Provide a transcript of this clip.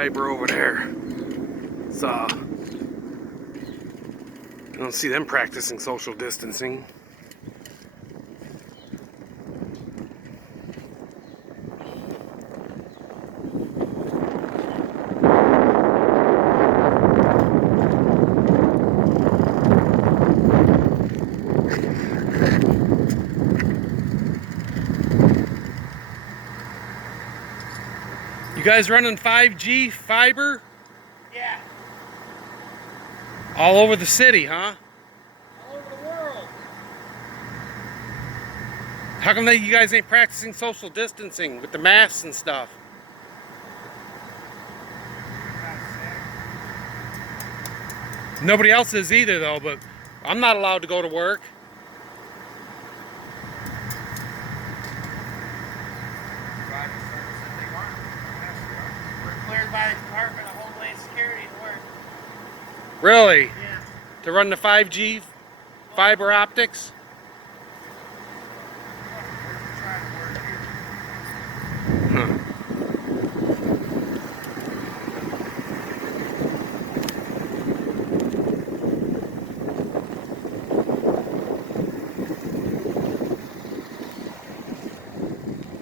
fiber over there. So I don't see them practicing social distancing. You guys running 5G fiber? Yeah. All over the city, huh? All over the world. How come you guys ain't practicing social distancing with the masks and stuff? Nobody else is either though, but I'm not allowed to go to work. We're cleared by the Department of Homeland Security to work. Really? Yeah. To run the 5G fiber optics?